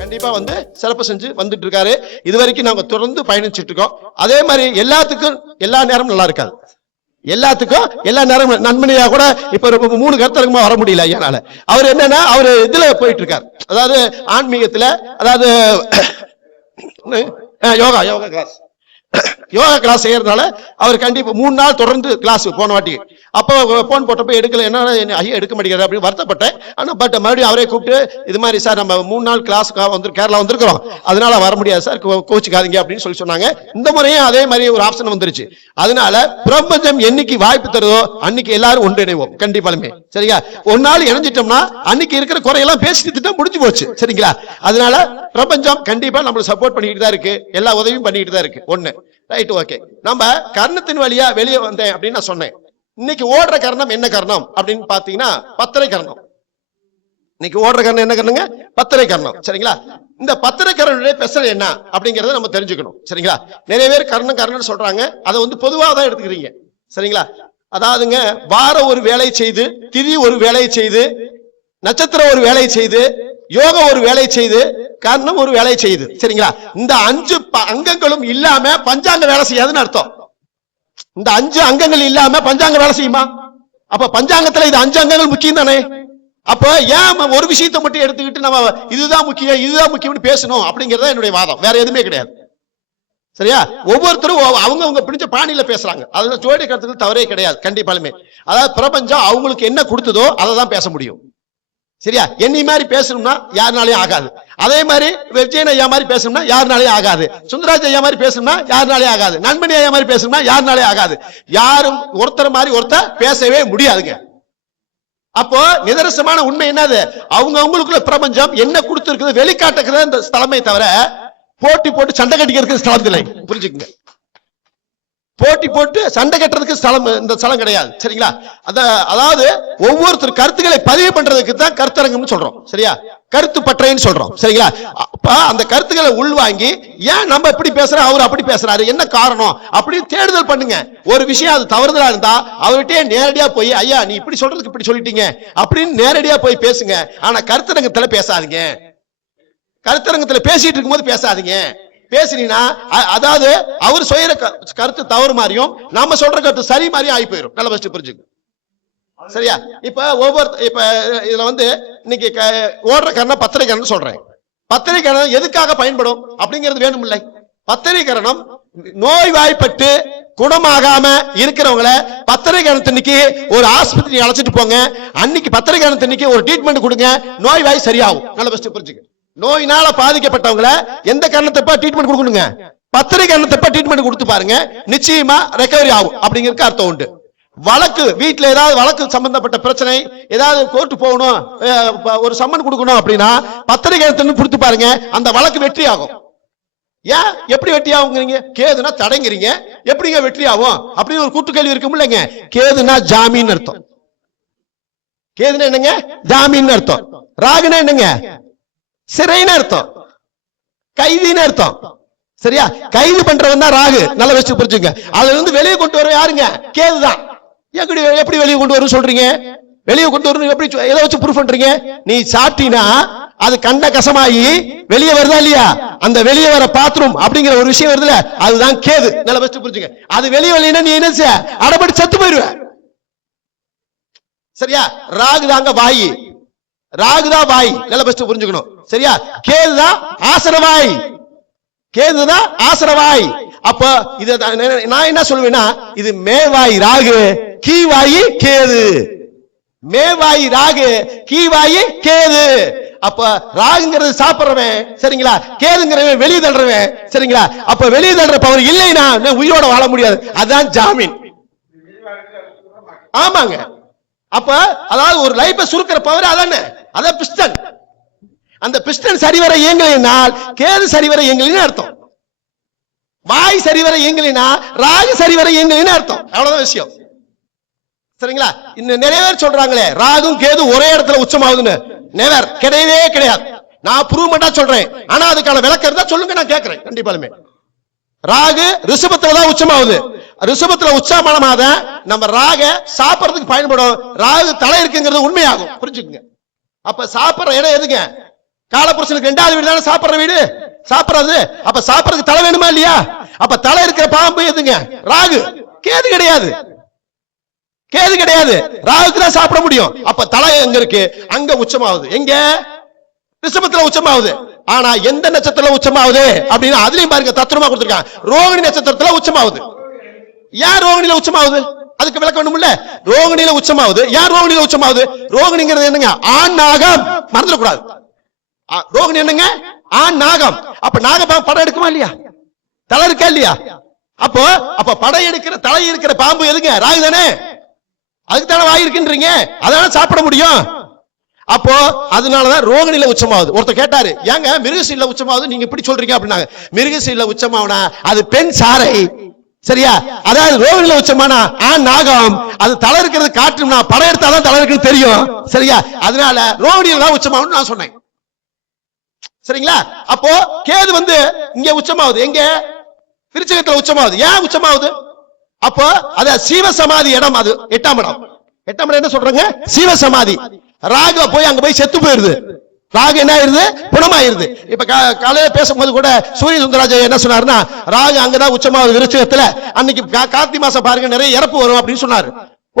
கண்டிப்பா சிறப்பு செஞ்சு வந்துட்டு இருக்காரு. இது வரைக்கும் நாங்க தொடர்ந்து பயணிச்சுட்டு இருக்கோம். அதே மாதிரி எல்லாத்துக்கும் எல்லா நேரமும் நல்லா இருக்காது, எல்லாத்துக்கும் எல்லா நேரமும். நண்பனையா கூட இப்ப 3 கருத்தரங்கமா வர முடியல ஐயானால. அவர் என்னன்னா அவர் இதுல போயிட்டு இருக்காரு, அதாவது ஆன்மீகத்துல, அதாவது யோகா கிளாஸ் செய்யறதுனால அவர் கண்டிப்பா 3 நாள் தொடர்ந்து கிளாஸ். போன வாட்டி அப்போ போன் போட்டப்போ எடுக்கல, என்ன ஐயா எடுக்க மாட்டேங்கிறாரு அப்படின்னு வருத்தப்பட்டேன். ஆனா பட் மறுபடியும் அவரே கூப்பிட்டு இது மாதிரி சார் நம்ம 3 நாள் கிளாஸுக்கு கேரளா வந்திருக்கிறோம், அதனால வர முடியாது சார், கோச்சுக்காதீங்க அப்படின்னு சொன்னாங்க. இந்த முறையும் அதே மாதிரி ஒரு ஆப்ஷன் வந்துருச்சு. அதனால பிரபஞ்சம் என்னைக்கு வாய்ப்பு தருதோ அன்னைக்கு எல்லாரும் ஒன்றிணைவோம் கண்டிப்பாலுமே. சரியா, ஒரு நாள் இணைஞ்சிட்டோம்னா அன்னைக்கு இருக்கிற குறையெல்லாம் பேசிட்டு முடிஞ்சு போச்சு. சரிங்களா, அதனால பிரபஞ்சம் கண்டிப்பா நம்மளுக்கு சப்போர்ட் பண்ணிட்டு தான் இருக்கு, எல்லா உதவியும் பண்ணிட்டு தான் இருக்கு. ஒண்ணு ரைட், ஓகே. நம்ம கர்ணத்தின் வழியா வெளியே வந்தேன் அப்படின்னு நான் சொன்னேன். இன்னைக்கு ஓடுற கர்ணம் என்ன கர்ணம் அப்படின்னு பாத்தீங்கன்னா பத்தரை கர்ணம். இன்னைக்கு ஓடுற கர்ணம் என்ன கர்ணங்க? பத்தரை கர்ணம். சரிங்களா, இந்த பத்தரை கர்ணனுடைய பெசல் என்ன அப்படிங்கறத நம்ம தெரிஞ்சுக்கணும். சரிங்களா, நிறைய பேர் கர்ணம் சொல்றாங்க, அதை பொதுவாக தான் எடுத்துக்கிறீங்க. சரிங்களா, அதாவதுங்க வார ஒரு வேலை செய்து, திதி ஒரு வேலை செய்து, நட்சத்திரம் ஒரு வேலை செய்து, யோக ஒரு வேலை செய்து, கர்ணம் ஒரு வேலை செய்யுது. சரிங்களா, இந்த 5 அங்கங்களும் இல்லாம பஞ்சாங்க வேலை செய்யாதுன்னு அர்த்தம். இந்த 5 அங்கங்கள் இல்லாம பஞ்சாங்க வேலை செய்யுமா? அப்ப பஞ்சாங்கத்துல இது 5 அங்கங்கள் முக்கியம் தானே. அப்ப ஏன் ஒரு விஷயத்தை மட்டும் எடுத்துக்கிட்டு நம்ம இதுதான் முக்கியம் இதுதான் முக்கியம்னு பேசணும் அப்படிங்கறத என்னுடைய வாதம், வேற எதுவுமே கிடையாது. சரியா, ஒவ்வொருத்தரும் அவங்க பிடிச்ச பாணியில பேசுறாங்க, அதுல ஜோடி கருத்துக்கள் தவறே கிடையாது கண்டிப்பாலுமே. அதாவது பிரபஞ்சம் அவங்களுக்கு என்ன கொடுத்ததோ அதை தான் பேச முடியும். சரியா, என்னை மாதிரி பேசணும்னா யாருனாலையும் ஆகாது. அதே மாதிரி விஜயன் ஐயா மாதிரி பேசணும்னா யாருனாலையும் ஆகாது. சுந்தராஜ் ஐயா மாதிரி பேசணும்னா யாருனாலையும் ஆகாது. நண்பனி ஐயா மாதிரி பேசணும்னா யாருனாலையும் ஆகாது. யாரும் ஒருத்தர் மாதிரி ஒருத்தர் பேசவே முடியாதுங்க. அப்போ நிதர்சனமான உண்மை என்னது, அவங்களுக்குள்ள பிரபஞ்சம் என்ன கொடுத்திருக்குது வெளிக்காட்டுக்கிற இந்த ஸ்தலமே தவிர போட்டி போட்டு சண்டை கட்டிக்கிறதுக்கு ஸ்தலம் இல்லை. புரிஞ்சுக்குங்க, போட்டி போட்டு சண்டை கட்டுறதுக்கு ஸ்தலம் இந்த ஸ்தலம் கிடையாது. சரிங்களா, அதாவது ஒவ்வொருத்தர் கருத்துக்களை பதிவு பண்றதுக்கு தான் கருத்தரங்கம்னு சொல்றோம். சரியா, கருத்து பற்றைன்னு சொல்றோம். சரிங்களா, அப்ப அந்த கருத்துக்களை உள்வாங்கி ஏன் நம்ம இப்படி பேசுறோம் அவர் அப்படி பேசுறாரு என்ன காரணம் அப்படின்னு தேடுதல் பண்ணுங்க. ஒரு விஷயம் அது தவறுதலா இருந்தா அவர்கிட்டயே நேரடியா போய் ஐயா நீ இப்படி சொல்றதுக்கு இப்படி சொல்லிட்டீங்க அப்படின்னு நேரடியா போய் பேசுங்க. ஆனா கருத்தரங்கத்துல பேசாதீங்க, கருத்தரங்கத்துல பேசிட்டு இருக்கும்போது பேசாதீங்க. பேசினா அதாவது அவர் சொல்ற கருத்து தவறு மாதிரியும் நாம சொல்ற கருத்து சரி மாதிரியும் ஆகி போயிடும். நல்ல ஃபர்ஸ்ட் புரிஞ்சுங்க. சரியா, இப்ப இப்ப இதுல இன்னைக்கு ஓடுற கரணம் பத்திரை கரணம் சொல்றேன். பத்திரை கரணம் எதுக்காக பயன்படும் அப்படிங்கிறது வேணும் இல்லை. பத்திரை கரணம் நோய்வாய்ப்பட்டு குணமாகாம இருக்கிறவங்கள பத்திரை கரணத்தன்னைக்கு ஒரு ஆஸ்பத்திரி அழைச்சிட்டு போங்க, அன்னைக்கு பத்திரை கரணத்தன்னைக்கு ஒரு ட்ரீட்மெண்ட் கொடுங்க, நோய்வாய் சரியாகும். நல்ல ஃபர்ஸ்ட் புரிஞ்சுங்க. நோயினால பாதிக்கப்பட்டவங்களை எந்த காரணத்தப்ப ட்ரீட்மெண்ட் கொடுக்கணுங்க? பத்திரை காரணத்தப்ப ட்ரீட்மெண்ட் கொடுத்து பாருங்க, நிச்சயமா ரெக்கவரி ஆகும் அப்படிங்கிறதுக்கு அர்த்தம் உண்டு. வழக்கு வீட்டுல ஏதாவது வழக்கு சம்பந்தப்பட்ட பிரச்சனை, ஏதாவது கோர்ட்டு போகணும், ஒரு சம்மன் கொடுக்கணும் அப்படின்னா பத்திரை காரணத்தை கொடுத்து பாருங்க, அந்த வழக்கு வெற்றி ஆகும். ஏன் எப்படி வெற்றி ஆகுங்கிறீங்க? கேதுனா தடைங்கிறீங்க, எப்படிங்க வெற்றி ஆகும் அப்படின்னு ஒரு கூட்டு கேள்வி இருக்கும் இல்லைங்க. கேதுனா ஜாமீன் அர்த்தம். கேதுனா என்னங்க? ஜாமீன் அர்த்தம். ராகுனா என்னங்க? சிறைன்னு அர்த்தம், கைதின்னு அர்த்தம். சரியா, கைது பண்றவன் தான் ராகு. நல்ல வச்சு புரிஞ்சுங்க. அதுல இருந்து வெளியே கொண்டு வர யாருங்க? கேதுதான். எப்படி வெளியே கொண்டு வரும் சொல்றீங்க? வெளியே கொண்டு வரணும் எப்படி, எதை வச்சு ப்ரூஃப் பண்றீங்க? நீ சாப்பிட்டீனா அது கண்ட கசமாயி வெளியே வருதா இல்லையா, அந்த வெளியே வர பாத்ரூம் அப்படிங்கிற ஒரு விஷயம் வருதுல, அதுதான் கேது. நல்ல வச்சு புரிஞ்சுங்க. அது வெளியே வரலைன்னா நீ என்ன செய்ய, அடப்படி செத்து போயிருவ. சரியா, ராகு தாங்க வாயி, ராகுதான் வாய். நல்ல பெஸ்ட் புரிஞ்சுக்கணும். சரியா, கேதுதான் ஆசரவாய், கேதுதான் ஆசரவாய். அப்ப இத நான் என்ன சொல்லுவேன்னா, இது மேவாய் ராகு, கீவாயி கேது. மேவாய் ராகு, கீவாயி கேது. அப்ப ராகுங்கிறது சாப்பிடுறவன், சரிங்களா, கேதுங்கிறவன் வெளியே தள்ளுறவன். சரிங்களா, அப்ப வெளியே தள்ளுற பவர் இல்லைன்னா உயிரோட வாழ முடியாது. அதுதான் ஜாமீன். ஆமாங்க. அப்ப அதாவது ஒரு லைஃபை சுருக்கிற பவர் அதானே, அதான் பிஸ்டன். அந்த பிஸ்டன் சரிவர இயங்கலினால் கேது சரிவர இயங்கலின்னு அர்த்தம். வாய் சரிவர இயங்கலினா ராகு சரிவர இயங்கலின்னு அர்த்தம். அவ்வளவுதான் விஷயம். சரிங்களா, இன்னும் நிறைய பேர் சொல்றாங்களே ராகும் கேது ஒரே இடத்துல உச்சமாகுதுன்னு. நெவர், கிடையவே கிடையாது. நான் ப்ரூவ் பண்ணா சொல்றேன், ஆனா அதுக்கான விளக்கம் இருந்தா சொல்லுங்க, நான் கேட்கிறேன் கண்டிப்பாலுமே. ராகு ரிஷபத்துல தான் உச்சமாகுது. ரிஷபத்துல உச்சமானமாத நம்ம ராக சாப்பிடறதுக்கு பயன்படும். ராகு தலை இருக்குங்கிறது உண்மையாகும். புரிஞ்சுக்குங்க. அப்ப சாப்பிடுற இடம் எதுங்க? காலபுருஷனுக்கு 2வது வீடு தானே சாப்பிடுற வீடு, சாப்பிடுறது. அப்ப சாப்பிடுறதுக்கு தலை வேணுமா இல்லையா? அப்ப தலை இருக்கிற பாம்பு எதுங்க? ராகு. கேது கிடையாது, கேது கிடையாது, ராகுக்கு தான் சாப்பிட முடியும். அப்ப தலை எங்க இருக்கு? அங்க உச்சமாகுது. எங்க? ரிஷபத்துல உச்சமாகுது. ஆனா எந்த நட்சத்திரத்துல உச்சமாகுது அப்படின்னு அதுலயும் பாருங்க தத்துவமா கொடுத்திருக்காங்க. ரோகிணி நட்சத்திரத்துல உச்சமாகுது. ஏன் ரோகிணியில உச்சமாகுது? அதுக்கு விளக்கம் வேணும்ல. ரோகிணியில உச்சமாகுது. ஏன் ரோகிணியில உச்சமாகுது? ரோகிணிங்கிறது என்னங்க? ஆண் நாகம், மறந்துடக்கூடாது. ரோகிணி என்னங்க? ஆண் நாகம். அப்ப நாக படம் எடுக்குமா இல்லையா? தலை இருக்கா இல்லையா? அப்ப படம் எடுக்கிற தலை இருக்கிற பாம்பு எதுங்க? ராகு தானே. அதுக்கு தானே வாய் இருக்குன்றீங்க, அதனால சாப்பிட முடியும். அப்போ அதனாலதான் ரோகிணியில உச்சமாகுது. ஒருத்தர் கேட்டாரு, ஏங்க மிருகசீல உச்சமாகுது நீங்க இப்படி சொல்றீங்க அப்படின்னாங்க. மிருகசீல உச்சமாவனா அது பெண் சாரை, சரியா? அதாவது ரோகிணியில உச்சமானா ஆண் நாகம். அது தலை இருக்கிறது காட்டும்னா படம் எடுத்தாதான் தலை இருக்குன்னு தெரியும், சரியா? அதனால ரோகிணியில தான் உச்சமாகும் நான் சொன்னேன், சரிங்களா? அப்போ கேது இங்க உச்சமாகுது. எங்க? விருச்சிகத்துல உச்சமாகுது. ஏன் உச்சமாகுது? அப்போ அத சீவ சமாதி இடம், அது 8ஆம் இடம். 8ஆம் இடம் என்ன சொல்றாங்க? சீவ சமாதி. ராகு போய் அங்க போய் செத்து போயிருது. ராகு என்ன ஆயிருது? குணமாயிருது. இப்ப காலையில பேசும்போது கூட சூரிய சுந்தரராஜ என்ன சொன்னாருன்னா, ராகு அங்கதான் உச்சமாகுது விருச்சிகத்துல. அன்னைக்கு கார்த்திகை மாசம் பாருங்க நிறைய இறப்பு வரும் அப்படின்னு சொன்னாரு.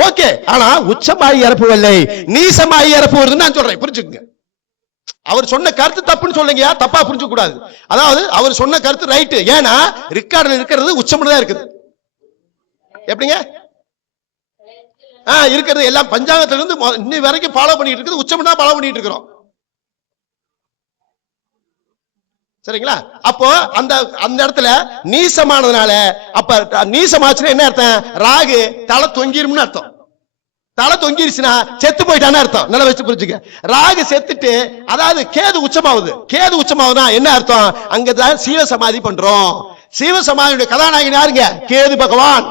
ஓகே, ஆனா உச்சமாயி இறப்பு இல்லை, நீசமாயி இறப்பு வருதுன்னு நான் சொல்றேன், புரிஞ்சுக்குங்க. அவர் சொன்ன கருத்து தப்புன்னு சொல்லுங்க, தப்பா புரிஞ்சு கூடாது. அதாவது அவர் சொன்ன கருத்து ரைட்டு. ஏன்னா ரிக்கார்டுல இருக்கிறது உச்சம்னு தான் இருக்குது. எப்படிங்க இருக்கிறது? எல்லாம் பஞ்சாங்கத்துல இருந்து இன்னி வரைக்கும் ஃபாலோ பண்ணிட்டு இருக்குது உச்சம்னு தான் ஃபாலோ பண்ணிட்டு இருக்கிறோம், சரிங்களா? அப்போ அந்த இடத்துல நீசமானதுனால, அப்ப நீசமாச்சுன்னா என்ன அர்த்தம்? ராகு தலை தொங்கிரும்னு அர்த்தம். தலை தொங்கிருச்சுன்னா செத்து போயிட்டான்னு அர்த்தம். நல்லா வச்சு புரிஞ்சுக்க. ராகு செத்துட்டு, அதாவது கேது உச்சமாகுது. கேது உச்சமாகுதுன்னா என்ன அர்த்தம்? அங்கதான் சீவ சமாதி பண்றோம். சீவ சமாதியுடைய கதாநாயகன் யாருங்க? கேது பகவான்.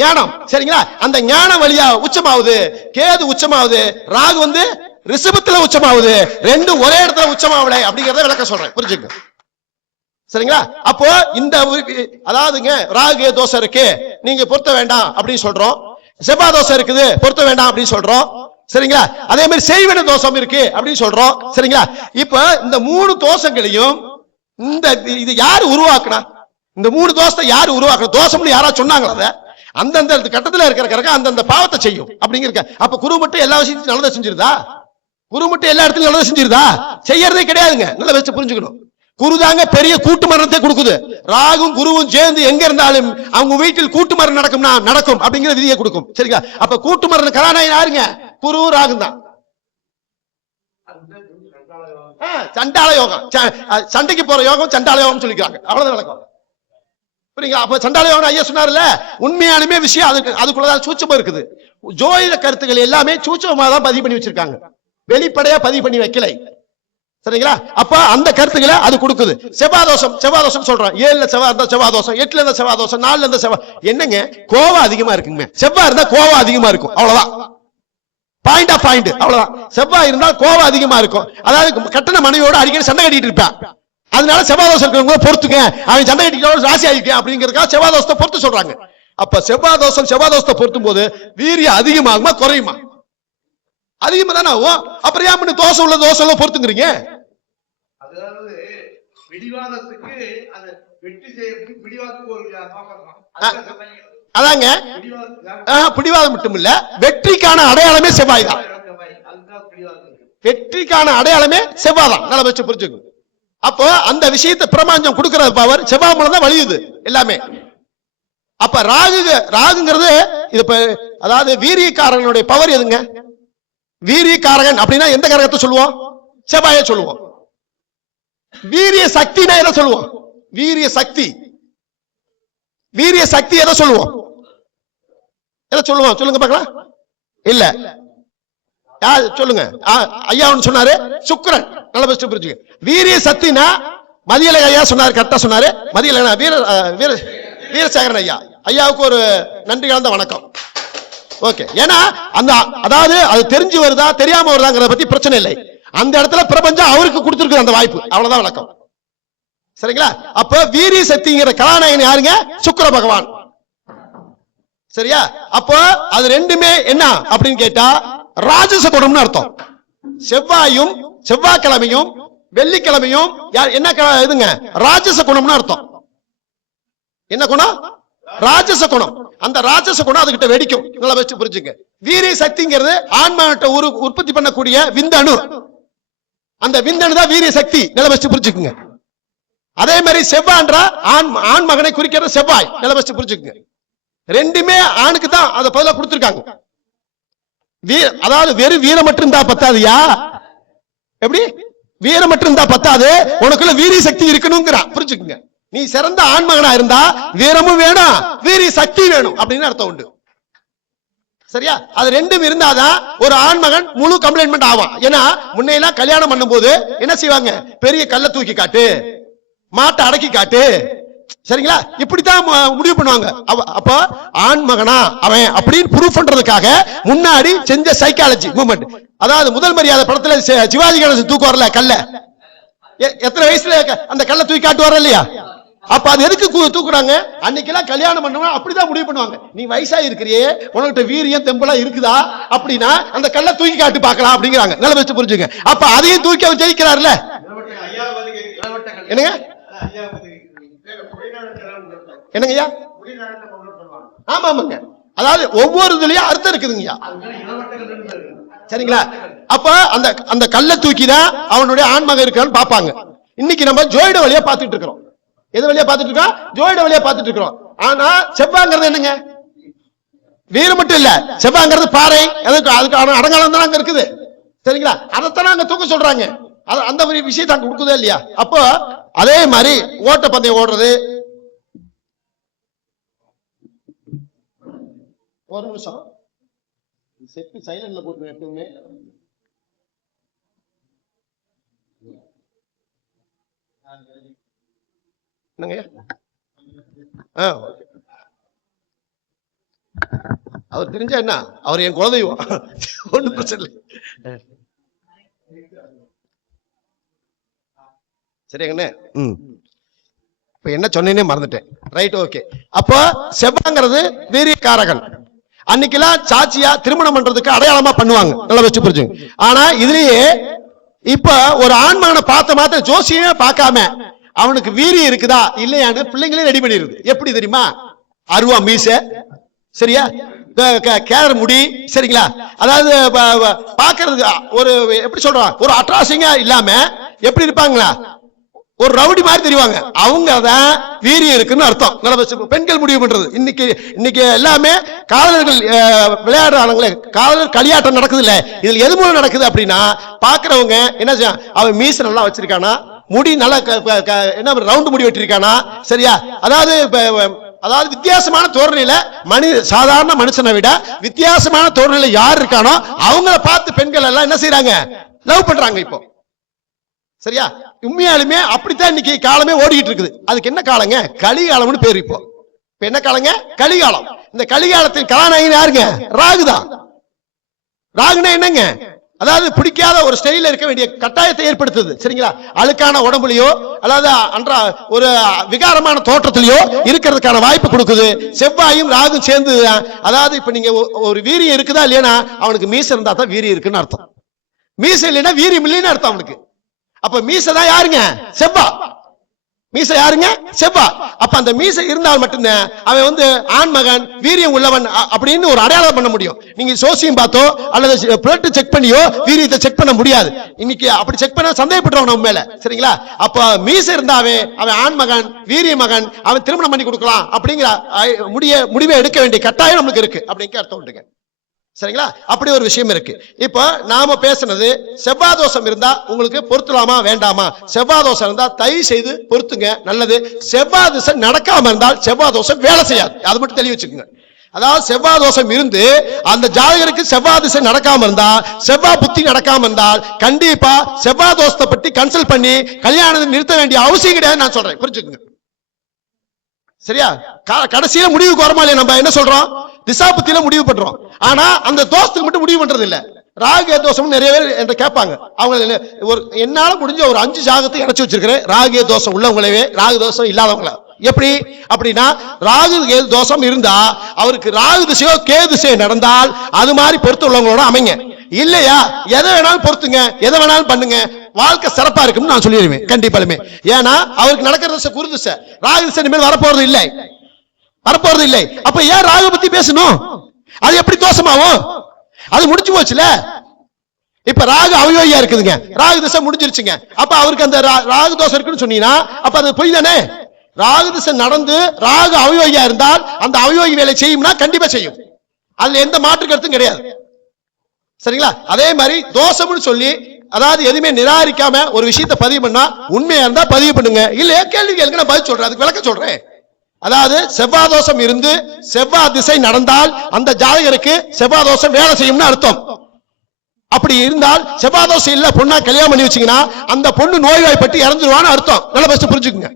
ஞானம், சரிங்களா? அந்த ஞானம் வழியா உச்சமாகுது. கேது உச்சமாகுது. ராகு ரிஷபத்துல உச்சமாகுது. ரெண்டும் ஒரே இடத்துல உச்சமாவலை அப்படிங்கறத விளக்க சொல்றேன், புரிஞ்சுக்க, சரிங்களா? அப்போ இந்த அதாவதுங்க ராகு தோஷம் இருக்கு நீங்க பொருத்த வேண்டாம் அப்படின்னு சொல்றோம். செவ்வாய் தோஷம் இருக்குது பொருத்த வேண்டாம் அப்படின்னு சொல்றோம், சரிங்களா? அதே மாதிரி செய்வன தோஷம் இருக்கு அப்படின்னு சொல்றோம், சரிங்களா? இப்ப இந்த 3 தோஷங்களையும் இது யாரு உருவாக்குனா? இந்த 3 தோஷத்தை யாரு உருவாக்குனா? தோஷம்னு யாரா சொன்னாங்களா? அந்தந்த கட்டத்துல இருக்கிற கரகம் அந்தந்த பாவத்தை செய்யும் அப்படிங்கிற. அப்ப குரு மட்டும் எல்லா விஷயத்தையும் நல்லதை செஞ்சிருதா? குரு மட்டும் எல்லா இடத்துலயும் நல்லதை செஞ்சிருதா? செய்யறதே கிடையாதுங்க. நல்லா வச்சு புரிஞ்சுக்கணும். குரு தாங்க பெரிய கூட்டு மரணத்தை கொடுக்குது. ராகும் குருவும் சேர்ந்து எங்க இருந்தாலும் அவங்க வீட்டில் கூட்டு மரணம் நடக்கும்னா நடக்கும் அப்படிங்கிற விதியை கொடுக்கும், சரிங்களா? அப்ப கூட்டு மரண கதாநாயகன் யாருங்க? குரு ராகும் தான். சண்டால யோகம், சண்டைக்கு போற யோகம் சண்டால யோகம் சொல்லிக்கிறாங்க, அவ்வளவுதான் விளக்கம், புரியுங்களா? அப்ப சண்டால யோகம் ஐயா சொன்னார்ல, உண்மையாலுமே விஷயம் அதுக்குள்ளதான் சூட்சமா இருக்குது. ஜோதிட கருத்துக்கள் எல்லாமே சூட்சமா தான் பதிவு பண்ணி வச்சிருக்காங்க, வெளிப்படையா பதிவு பண்ணி வைக்கலை, சரிங்களா? அப்ப அந்த கருத்துக்களை அது கொடுக்குது. செவ்வாதோஷம் சொல்றோம். 7ல செவ்வாய் இருந்தா செவ்வாதோஷம், 8ல இருந்தா செவ்வாதோஷம், 4ல இருந்தா செவ்வாய். என்னங்க கோவம் அதிகமா இருக்குங்க. செவ்வாய் இருந்தா கோவம் அதிகமா இருக்கும், அவ்வளவுதான். பாயிண்ட் அவ்வளவுதான். செவ்வாய் இருந்தா கோவம் அதிகமா இருக்கும். அதாவது கட்டண மனைவியோட அடிக்கடி சண்டை கட்டிட்டு இருப்பான். அதனால செவ்வாதோஷம் இருக்கிறவங்க பொறுத்துங்க, அவன் சண்டை கட்டிட்டு ராசி ஆகிருக்கேன் அப்படிங்கிறதுக்காக செவ்வாதோஷத்தை பொறுத்து சொல்றாங்க. அப்ப செவ்வாதோஷத்தை பொருத்தும் போது வீரியம் அதிகமாகுமா குறையுமா? அதிகமா தானே ஆகும். அப்புறம் ஏன் தோஷம் உள்ள தோஷம் பொறுத்துங்கிறீங்க? அதாங்க பிடிவாதம் மட்டும் இல்ல, வெற்றிக்கான அடையாளமே செவ்வாய் தான். வெற்றிக்கான அடையாளமே செவ்வாய் தான். நல்லா வச்சு புரிஞ்சுக்கணும். அப்போ அந்த விஷயத்தை பிரமாஞ்சம் கொடுக்கிற பவர் செவ்வாய் மூலம் தான் வழியுது எல்லாமே. அப்ப ராகுங்கிறது இது, அதாவது வீரியக்காரனுடைய பவர் எதுங்க? வீரியக்காரகன் அப்படின்னா எந்த காரகத்தை சொல்லுவோம்? செவ்வாயை சொல்லுவோம். வீரிய சக்தினா எதை சொல்லுவோம்? வீரிய சக்தி எதை சொல்லுவோம்? சொல்லுங்க பார்க்கலாம். இல்ல சொல்லுங்க ஐயா சொன்னாரு, சுக்கிரன். நல்ல பெஸ்ட் புரிஞ்சுங்க. வீரிய சக்தினா மதியலை ஐயா சொன்னாரு, கரெக்டா சொன்னாரு. மதியலை வீரசேகரன் ஐயாவுக்கு ஒரு நன்றி கலந்த வணக்கம். ஓகே. ஏன்னா அதாவது அது தெரிஞ்சு வருதா தெரியாம வருதாங்கிறத பத்தி பிரச்சனை இல்லை. அந்த இடத்துல பிரபஞ்சம் அவருக்கு கொடுத்திருக்கு அந்த வாய்ப்பு, அவ்வளவுதான் வழக்கம், சரிங்களா? அப்ப வீரிய சக்திங்கிற கதாநாயகன் யாருங்க? சுக்கிர பகவான், சரியா? அப்போ அது ரெண்டுமே என்ன அப்படின்னு கேட்டா ராஜச குணம்னு அர்த்தம். செவ்வாயும் செவ்வாய்க்கிழமையும் வெள்ளிக்கிழமையும் என்ன இதுங்க ராஜச குணம்னு அர்த்தம். என்ன குணம்? ராஜச குணம். அந்த ராஜச குணம் அதுகிட்ட வெடிக்கும். நல்லா வச்சு புரிஞ்சுங்க. வீரிய சக்திங்கிறது ஆன்மாட்ட உற்பத்தி பண்ணக்கூடிய விந்தணு. அந்த விந்தணு தான் வீரிய சக்தி. நல்லா வச்சு புரிஞ்சுக்குங்க. அதே மாதிரி செவ்வாய்ன்ற ஆண் மகனை குறிக்கிற செவ்வாய். நல்லா வச்சு புரிஞ்சுக்குங்க. ரெண்டுமே ஆணுக்கு தான் அதை பதிலா கொடுத்திருக்காங்க. அதாவது வெறும் வீரம் மட்டும் இருந்தா பத்தாதுயா. எப்படி? வீரம் மட்டும் இருந்தா பத்தாது, உனக்குள்ள வீரிய சக்தி இருக்கணும்ங்கிறான். புரிஞ்சுக்குங்க. நீ சிறந்த ஆண்மகனா இருந்தா வீரமும் வேணும், வீரிய சக்தி வேணும் அப்படின்னு அர்த்தம் உண்டு. சரியா? அது ரெண்டும் இருந்தாதான் ஒரு ஆண்மகன் முழு கம்ப்ளைன்மெண்ட் ஆவான். ஏன்னா முன்னையெல்லாம் கல்யாணம் பண்ணும் போது என்ன செய்வாங்க? பெரிய கல்ல தூக்கி காட்டு, மாட்டை அடக்கி காட்டு, சரிங்களா? இப்படித்தான் முடிவு பண்ணுவாங்க. அப்ப ஆண்மகனா அவன் அப்படின்னு ப்ரூஃப் பண்றதுக்காக முன்னாடி செஞ்ச சைக்காலஜி மூவ்மெண்ட். அதாவது முதல் மரியாதை படத்துல சிவாஜி கணேசன் தூக்கு வரல கல்ல, எத்தனை வயசுல அந்த கல்ல தூக்கி காட்டு வர இல்லையா? அப்ப அது எதுக்கு தூக்குறாங்க? அன்னைக்கெல்லாம் கல்யாணம் பண்ணுவாங்க, அப்படிதான் முடிவு பண்ணுவாங்க. நீ வயசா இருக்கிறியே, உனக்கிட்ட வீரியம் தெம்பலா இருக்குதா அப்படின்னா அந்த கல்ல தூக்கி காட்டு பாக்கலாம் அப்படிங்கிறாங்க. நல்ல வச்சு புரிஞ்சுங்க. அப்ப அதையும் தூக்கி அவர் ஜெயிக்கிறாருல. என்னங்க என்னங்கய்யா? ஆமா ஆமாங்க. அதாவது ஒவ்வொரு இதுலயும் அர்த்தம் இருக்குதுங்கய்யா. சரிங்களா? அப்ப அந்த கல்ல தூக்கிதான் அவனுடைய ஆண்மகன் இருக்கான்னு பாப்பாங்க. இன்னைக்கு நம்ம ஜோயிட வழியா பாத்துட்டு இருக்கிறோம். எது வழியா பாத்துட்டு இருக்கோம்? ஜோயிட வழியா பாத்துட்டு இருக்கிறோம். ஆனா செவ்வாங்கிறது என்னங்க? வீரம் மட்டும் இல்ல, செவ்வாங்கிறது பாறை. அதுக்கான அடங்காலம் தான் அங்க இருக்குது. சரிங்களா? அதைத்தான் அங்க தூக்க சொல்றாங்க. அந்த விஷயத்தை அங்க கொடுக்குதே இல்லையா? அப்போ அதே மாதிரி ஓட்ட பந்தயம் ஓடுறது. ஒரு நிமிஷம் செட்டு சைலண்ட்ல போட்டு எப்பவுமே. அவர் தெரிஞ்சா என்ன, அவர் என் குலதெய்வம், ஒன்றும் பிரச்சனை இல்லை. சரிங்கண்ணே. இப்ப என்ன சொன்னேனே மறந்துட்டேன். Right, okay. அப்போ செவ்வாங்கிறது வீரியக்காரகன். அன்னைக்கெல்லாம் சாட்சியா திருமணம் பண்றதுக்கு அடையாளமா பண்ணுவாங்க. நல்லா வச்சு புரிஞ்சுங்க. ஆனா இதுலயே இப்ப ஒரு ஆண்மகனை பார்த்த மாத்திர ஜோசியமே பார்க்காம அவனுக்கு வீரியம் இருக்குதா இல்லையான்னு பிள்ளைங்களே ரெடி பண்ணிருது. எப்படி தெரியுமா? அருவா மீச, சரியா, கேர் முடி, சரிங்களா? அதாவது பாக்குறதுக்கு ஒரு எப்படி சொல்றான், ஒரு அட்ராசிங்கா இல்லாம எப்படி இருப்பாங்களா, ஒரு ரவுடி மாதிரி தெரிவாங்க. அவங்க தான் வீரியம் இருக்குன்னு அர்த்தம். பெண்கள் முடிவு பண்றது. இன்னைக்கு எல்லாமே காதலர்கள் விளையாடுறாங்களே, காதலர் களியாட்டம் நடக்குது இல்ல, இதுல எது மூலம் நடக்குது அப்படின்னா பாக்குறவங்க என்ன செய்ய, அவன் மீச நல்லா வச்சிருக்கானா, முடி நல்லா என்ன ரவுண்டு முடி வெட்டிருக்கானா, சரியா? அதாவது வித்தியாசமான தோரணையில சாதாரண மனுஷனை விட வித்தியாசமான தோரணையில யார் இருக்கானோ அவங்கள பார்த்து பெண்கள் எல்லாம் என்ன செய்யறாங்க, லவ் பண்றாங்க இப்போ. சரியா? உண்மையாலுமே அப்படித்தான் இன்னைக்கு காலமே ஓடிக்கிட்டு இருக்குது. அதுக்கு என்ன காலங்க? கலிகாலம்னு பேரு. இப்போ என்ன காலங்க? கலிகாலம். இந்த கலிகாலத்தின் கதாநாயகன் யாருங்க? ராகுதான். ராகுனா என்னங்க? அதாவது பிடிக்காத ஒரு ஸ்டைல இருக்க வேண்டிய கட்டாயத்தை ஏற்படுத்துது. சரிங்களா? அழுக்கான உடம்புலயோ அதாவது ஒரு விகாரமான தோற்றத்திலயோ இருக்கிறதுக்கான வாய்ப்பு கொடுக்குது. செவ்வாயும் ராகும் சேர்ந்து. அதாவது இப்ப நீங்க ஒரு வீரியம் இருக்குதா இல்லையா, அவனுக்கு மீச இருந்தா தான் வீரியம் இருக்குன்னு அர்த்தம். மீச இல்லைன்னா வீரியம் இல்லைன்னு அர்த்தம் அவனுக்கு. அப்ப மீசை தான் யாருங்க? செவ்வா. மீசை யாருங்க? செவ்வா. அப்ப அந்த மீசை இருந்தால் மட்டும்தான் அவன் ஆண்மகன் வீரியம் உள்ளவன் அப்படின்னு ஒரு அடையாளம் பண்ண முடியும். நீங்க சோசியம் பார்த்தோ அல்லது பிளட் செக் பண்ணியோ வீரியத்தை செக் பண்ண முடியாது. இன்னைக்கு அப்படி செக் பண்ண சந்தேகப்படுறவன் உண்மையில. சரிங்களா? அப்ப மீசை இருந்தாவே அவன் ஆண்மகன், வீரிய மகன், அவன் திருமணம் பண்ணி கொடுக்கலாம் அப்படிங்கிற முடிவை எடுக்க வேண்டிய கட்டாயம் நமக்கு இருக்கு அப்படிங்கிற அர்த்தம் உண்டுங்க. சரிங்களா? அப்படி ஒரு விஷயம் இருக்கு. இப்ப நாம பேசுனது செவ்வாய் தோஷம் இருந்தா உங்களுக்கு பொருத்தலாமா வேண்டாமா? செவ்வாய் தோஷம் இருந்தா தயவு செய்து பொருத்துங்க, நல்லது. செவ்வாய் திசை நடக்காம இருந்தால் செவ்வாய் தோஷம் வேலை செய்யாது. அது மட்டும் தெளிவு வச்சுக்கோங்க. அதாவது செவ்வாய் தோஷம் இருந்து அந்த ஜாதகருக்கு செவ்வாய் திசை நடக்காம இருந்தா, செவ்வாய் புத்தி நடக்காம இருந்தால் கண்டிப்பா செவ்வாய் தோஷத்தை பற்றி கன்சல்ட் பண்ணி கல்யாணத்தை நிறுத்த வேண்டிய அவசியம் கிடையாது நான் சொல்றேன். புரிஞ்சுக்கோங்க. சரியா? கடைசியில முடிவுக்கு வரமா இல்லையா? நம்ம என்ன சொல்றோம்? திசாபுத்தியில முடிவு பண்றோம். ஆனா அந்த தோஷத்துக்கு மட்டும் முடிவு பண்றது இல்ல. ராகு தோஷம் நிறைய பேர் என்கிட்ட கேட்பாங்க. அவங்க என்னால முடிஞ்ச ஒரு 5 ஜாதகத்தை இணைச்சு வச்சிருக்கிறேன். ராகு தோஷம் உள்ளவங்களவே, ராகு தோஷம் இல்லாதவங்கள. எப்படி அப்படின்னா, ராகு தோஷம் இருந்தா அவருக்கு ராகு திசையோ கே திசையோ நடந்தால் அது மாதிரி பொறுத்து உள்ளவங்களோட அமைங்க. இல்லையா எதை வேணாலும் பொறுத்துங்க, எதை வேணாலும் பண்ணுங்க, வாழ்க்கை சிறப்பா இருக்கும்னு நான் சொல்லிடுவேன் கண்டிப்பாலுமே. ஏன்னா அவருக்கு நடக்கிற திசை குரு திசை, ராகு திசை இனிமேல் வரப்போறது இல்லை, வரப்போறது இல்லை. அப்ப ஏன் ராகு பத்தி பேசணும்? அது எப்படி தோஷமாவும்? அது முடிச்சு போச்சுல. இப்ப ராகு அவயோகியா இருக்குதுங்க, ராகு திசை முடிஞ்சிருச்சுங்க. அப்ப அவருக்கு அந்த ராகு தோஷம் இருக்குன்னு சொன்னீங்கன்னா அப்ப அது பொய் தானே. ராகு திசை நடந்து ராகு அவயோகியா இருந்தால் அந்த அவயோகி வேலை செய்யும்னா கண்டிப்பா செய்யும், அதுல எந்த மாற்று கருத்தும் கிடையாது. சரிங்களா? அதே மாதிரி தோஷம்னு சொல்லி அதாவது எதுவுமே நிராகரிக்காம ஒரு விஷயத்தை பதிவு பண்ணா உண்மையா இருந்தா பதிவு பண்ணுங்க, இல்லையா கேள்வி கேளுங்க, நான் பதில் சொல்றேன், அதுக்கு விளக்க சொல்றேன். அதாவது செவ்வாய் தோஷம் இருந்து செவ்வாய் திசை நடந்தால் அந்த ஜாதகருக்கு செவ்வாய் தோஷம் வேலை செய்யும்னு அர்த்தம். அப்படி இருந்தால் செவ்வாய் தோஷம் இல்ல பொண்ணா கல்யாணம் பண்ணி வச்சீங்கன்னா அந்த பொண்ணு நோய்வாய்ப்பட்டு இறந்துருவான்னு அர்த்தம். நல்லா ஃபர்ஸ்ட் புரிஞ்சுக்குங்க.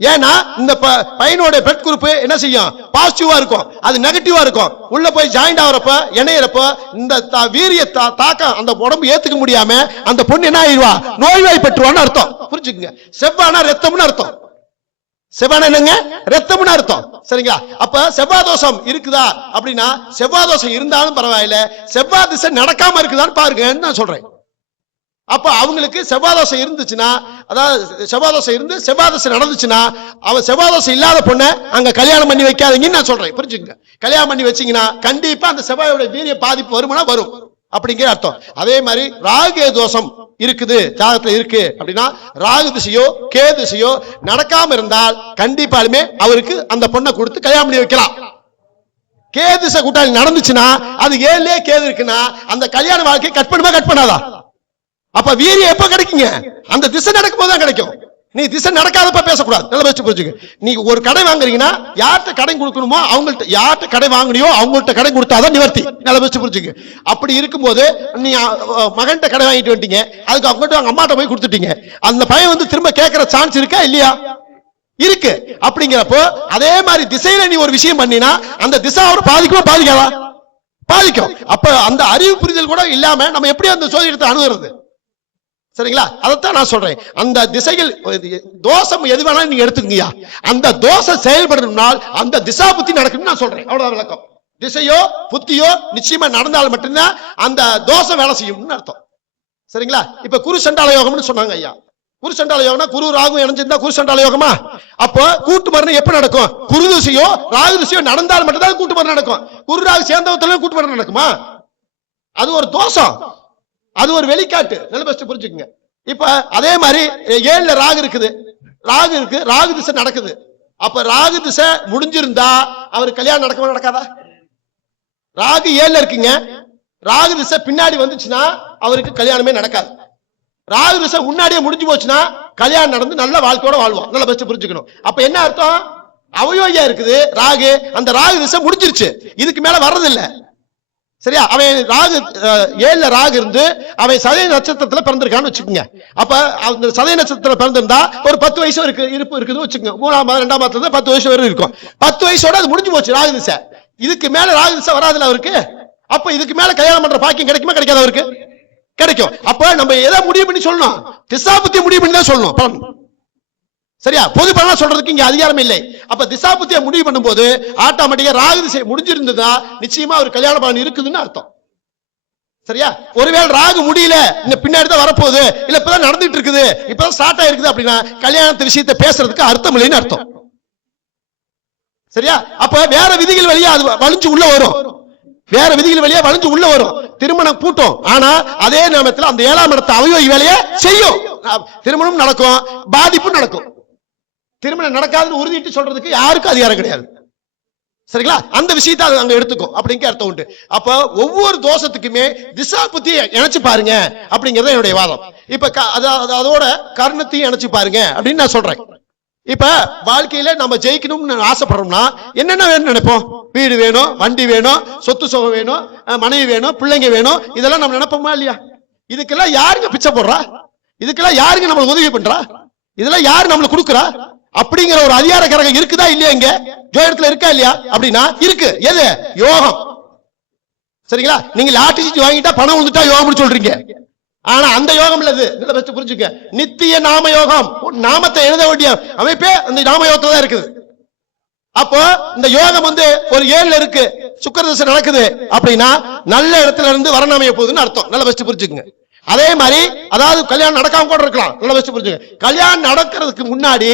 ஏன்னா இந்த பையனோட பிளட் குரூப் என்ன செய்யும்? பாசிட்டிவா இருக்கும், அது நெகட்டிவா இருக்கும். உள்ள போய் ஜாயிண்ட் ஆகிறப்ப இணையறப்ப இந்த வீரிய தாக்கம் அந்த உடம்பு ஏத்துக்க முடியாம அந்த பொண்ணு என்ன ஆயிடுவா? நோய்வாய்ப்பட்டுருவான்னு அர்த்தம். புரிஞ்சுக்குங்க. செவ்வானா ரத்தம்னு அர்த்தம். செவ்வாய் என்னங்க? ரத்தம்னு அர்த்தம். சரிங்களா? அப்ப செவ்வாய் தோஷம் இருக்குதா அப்படின்னா செவ்வாய் தோஷம் இருந்தாலும் பரவாயில்ல, செவ்வாய் திசை நடக்காம இருக்குதான்னு பாருங்கன்னு நான் சொல்றேன். அப்ப அவங்களுக்கு செவ்வாய் தோஷம் இருந்துச்சுன்னா, அதாவது செவ்வாய் தோஷம் இருந்து செவ்வாய் திசை நடந்துச்சுன்னா அவ செவ்வாய் தோஷம் இல்லாத பொண்ணை அங்க கல்யாணம் பண்ணி வைக்காதீங்கன்னு நான் சொல்றேன். புரிஞ்சுங்க. கல்யாணம் பண்ணி வச்சீங்கன்னா கண்டிப்பா அந்த செவ்வாயோட வீரிய பாதிப்பு வருமானா வரும் அப்படிங்கிற அர்த்தம். அதே மாதிரி ராகு தோஷம் இருக்குது ஜாதகத்துல இருக்கு அப்படின்னா ராகு திசையோ கே திசையோ நடக்காம இருந்தால் கண்டிப்பாலுமே அவருக்கு அந்த பொண்ணை கொடுத்து கல்யாணம் பண்ணி வைக்கலாம். கே திசை கூட்டாளி நடந்துச்சுன்னா அது ஏழே கேது இருக்குன்னா அந்த கல்யாண வாழ்க்கை கட் பண்ணுமா கட் பண்ணாதா? அப்ப வீரியம் எப்ப கிடைக்குங்க? அந்த திசை நடக்கும் போதுதான் கிடைக்கும். நீ திசை நடக்காதப்ப பேசக்கூடாது. நல்ல பெஸ்ட் புரிஞ்சுங்க. நீங்க ஒரு கடை வாங்குறீங்கன்னா யார்கிட்ட கடை கொடுக்கணுமோ அவங்கள்ட்ட, யார்கிட்ட கடை வாங்கினியோ அவங்கள்ட்ட கடை கொடுத்தாதான் நிவர்த்தி. நல்ல பெஸ்ட் புரிஞ்சுங்க. அப்படி இருக்கும்போது நீ மகன்கிட்ட கடை வாங்கிட்டு வந்துட்டீங்க, அதுக்கு அவங்ககிட்ட அவங்க அம்மாட்ட போய் கொடுத்துட்டீங்க, அந்த பையன் வந்து திரும்ப கேட்கிற சான்ஸ் இருக்கா இல்லையா? இருக்கு. அப்படிங்கிறப்போ அதே மாதிரி திசையில நீ ஒரு விஷயம் பண்ணினா அந்த திசை அவரை பாதிக்குமா பாதிக்காதா? பாதிக்கும். அப்ப அந்த அறிவு புரிதல் கூட இல்லாம நம்ம எப்படி அந்த சோதிடத்தை அணுகிறது? சரிங்களா? அதைத்தான் நான் சொல்றேன். அந்த திசையில் தோஷம் எது வேணாலும் நீங்க எடுத்துக்கீங்க, அந்த தோஷம் செயல்படணும்னால் அந்த திசா புத்தி நடக்கணும்னு நான் சொல்றேன். அவ்வளவுதான் விளக்கம். திசையோ புத்தியோ நிச்சயமா நடந்தால் மட்டும்தான் அந்த தோஷம் வேலை செய்யும்னு அர்த்தம். சரிங்களா? இப்ப குரு சண்டால யோகம்னு சொன்னாங்க ஐயா. குரு சண்டால யோகம்னா குரு ராகு இணைஞ்சிருந்தா குரு சண்டால யோகமா? அப்போ கூட்டு மரணம் எப்ப நடக்கும்? குரு திசையோ ராகு திசையோ நடந்தால் மட்டும்தான் கூட்டு மரணம் நடக்கும். குரு ராகு சேர்ந்தவத்துல கூட்டு மரணம் நடக்குமா? அது ஒரு தோஷம், அது ஒரு வெளிக்காட்டு. நல்ல பெஸ்ட் புரிஞ்சுக்குங்க. இப்ப அதே மாதிரி 7ல ராகு இருக்குது, ராகு இருக்கு, ராகு திசை நடக்குது. அப்ப ராகு திசை முடிஞ்சிருந்தா அவருக்கு கல்யாணம் நடக்குமா நடக்காதா? ராகு 7ல இருக்குங்க, ராகு திசை பின்னாடி வந்துச்சுன்னா அவருக்கு கல்யாணமே நடக்காது. ராகு திசை முன்னாடியே முடிஞ்சு போச்சுன்னா கல்யாணம் நடந்து நல்ல வாழ்க்கையோட வாழ்வான். நல்ல பெஸ்ட் புரிஞ்சுக்கணும். அப்ப என்ன அர்த்தம்? அவயோகியா இருக்குது ராகு, அந்த ராகு திசை முடிஞ்சிருச்சு, இதுக்கு மேல வர்றதில்லை. சரியா? அவன் ராகு 7ல ராகு இருந்து அவன் சதய நட்சத்திரத்துல பிறந்திருக்கான்னு வச்சுக்கோங்க. அப்ப அந்த சதய நட்சத்திரத்துல பிறந்திருந்தா ஒரு 10 வயசு இருப்பு இருக்குது வச்சுக்கோங்க. 3ஆம் மாதம் 2ஆம் மாதத்துல 10 வயசு வரை இருக்கும். 10 வயசோட அது முடிஞ்சு போச்சு ராகு திசை. இதுக்கு மேல ராகு திசை வராதுல அவருக்கு. அப்ப இதுக்கு மேல கல்யாணம் பண்ற பாக்கியம் கிடைக்குமா கிடைக்காது? அவருக்கு கிடைக்கும். அப்ப நம்ம எதை முடிவு பண்ணி சொல்லணும்? திசா புத்தி முடிவு பண்ணி தான் சொல்லணும் பலன். சரியா? பொது பலனா சொல்றதுக்கு இங்க அதிகாரம் இல்லை. அப்ப திசா புத்தியை முடிவு பண்ணும்போது ஆட்டோமேட்டிக்கா ராகு திசை முடிஞ்சிருந்ததா நிச்சயமா ஒரு கல்யாண பலன் இருக்குதுன்னு அர்த்தம். சரியா? ஒருவேளை ராகு முடியல, இந்த பின்னாடி தான் வரப்போகுது, இல்ல இப்பதான் நடந்துட்டு இருக்குது, இப்பதான் ஸ்டார்ட் ஆயிருக்குது அப்படின்னா கல்யாணத்து விஷயத்தை பேசுறதுக்கு அர்த்தம் இல்லைன்னு அர்த்தம். சரியா? அப்ப வேற விதிகள் வழியா அது வலிஞ்சு உள்ள வரும், வேற விதிகள் வழியா வலிஞ்சு உள்ள வரும், திருமணம் கூட்டம். ஆனா அதே நேரத்தில் அந்த 7ஆம் இடத்தை அவயோகி வேலையை செய்யும், திருமணம் நடக்கும், பாதிப்பும் நடக்கும். திருமணம் நடக்காதுன்னு உறுதிட்டு சொல்றதுக்கு யாருக்கும் அதிகாரம் கிடையாது. சரிங்களா? அந்த விஷயத்தை அங்க எடுத்துக்கும் அப்படிங்க அர்த்தம் உண்டு. அப்ப ஒவ்வொரு தோஷத்துக்குமே திசா புத்தியை இணைச்சு பாருங்க அப்படிங்கறது என்னுடைய வாதம். இப்ப அதோட கர்ணத்தையும் இணைச்சு பாருங்க அப்படின்னு நான் சொல்றேன். இப்ப வாழ்க்கையில நம்ம ஜெயிக்கணும்னு ஆசைப்படுறோம்னா என்னென்ன வேணும்னு நினைப்போம்? வீடு வேணும், வண்டி வேணும், சொத்து சுகம் வேணும், மனைவி வேணும், பிள்ளைங்க வேணும், இதெல்லாம் நம்ம நினைப்போமா இல்லையா? இதுக்கெல்லாம் யாருங்க பிச்சை போடுறா? இதுக்கெல்லாம் யாருங்க நம்மளுக்கு உதவி பண்றா? இதெல்லாம் யாரு நம்மளுக்கு கொடுக்குறா? அப்படிங்கிற ஒரு அதிகார கரகம் இருக்குதா இல்லையா? இங்க ஜோதிடத்துல இருக்கா இல்லையா? அப்படின்னா இருக்கு. எது? யோகம். சரிங்களா? நீங்க லாட்டரி சீட்டு வாங்கிட்டா பணம் வந்துட்டா யோகம் சொல்றீங்க. ஆனா அந்த யோகம் இல்லது. நல்ல பெஸ்ட் புரிஞ்சுக்க. நித்திய நாம யோகம், நாமத்தை எழுத வேண்டிய அமைப்பே அந்த நாம யோகத்துல தான் இருக்குது. அப்போ இந்த யோகம் வந்து ஒரு 7ல இருக்கு, சுக்கிர தசை நடக்குது அப்படின்னா நல்ல இடத்துல இருந்து வரன் அமைய போகுதுன்னு அர்த்தம். நல்லா ஃபர்ஸ்ட் புரிஞ்சுக்குங்க. அதே மாதிரி அதாவது கல்யாணம் நடக்காம கூட இருக்கலாம். நல்லா ஃபர்ஸ்ட் புரிஞ்சுங்க. கல்யாணம் நடக்கிறதுக்கு முன்னாடி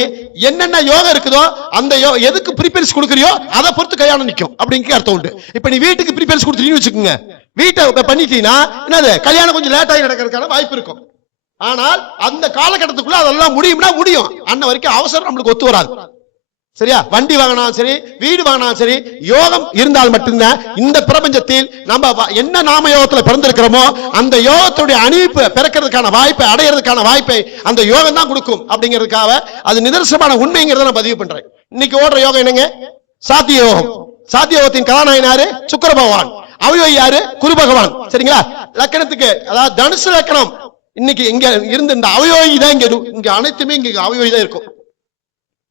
என்னென்ன யோகம் இருக்குதோ அந்த எதுக்கு ப்ரிஃபரன்ஸ் கொடுக்குறியோ அதை பொறுத்து கல்யாணம் நிற்கும் அப்படிங்கிற அர்த்தம் உண்டு. இப்ப நீ வீட்டுக்கு ப்ரிஃபரன்ஸ் கொடுத்துட்டீங்கன்னு வச்சுக்கோங்க, வீட்டை பண்ணிட்டீங்கன்னா என்னது கல்யாணம் கொஞ்சம் லேட் ஆகி நடக்கிறதுக்கான வாய்ப்பு இருக்கும். ஆனால் அந்த காலகட்டத்துக்குள்ள அதெல்லாம் முடியும்னா முடியும். அன்ன வரைக்கும் அவசரம் நம்மளுக்கு ஒத்து வராது. சரியா? வண்டி வாங்கினாலும் சரி, வீடு வாங்கினாலும் சரி, யோகம் இருந்தால் மட்டும்தான் இந்த பிரபஞ்சத்தில் நம்ம என்ன நாம யோகத்துல பிறந்திருக்கிறோமோ அந்த யோகத்துடைய அணிவிப்பு பிறக்கிறதுக்கான வாய்ப்பை அடையிறதுக்கான வாய்ப்பை அந்த யோகம் தான் கொடுக்கும். அப்படிங்கிறதுக்காக அது நிதர்சனமான உண்மைங்கிறத நான் பதிவு பண்றேன். இன்னைக்கு ஓடுற யோகம் என்னங்க? சாத்திய யோகம். சாத்திய யோகத்தின் கதாநாயகன் யாரு? சுக்கிர பகவான். அவயோகி யாரு? குரு பகவான். சரிங்களா? லக்கணத்துக்கு அதாவது தனுசு லக்கணம் இன்னைக்கு இங்க இருந்து இந்த அவயோகி தான் இங்க அனைத்துமே இங்க அவயோகி தான் இருக்கும்.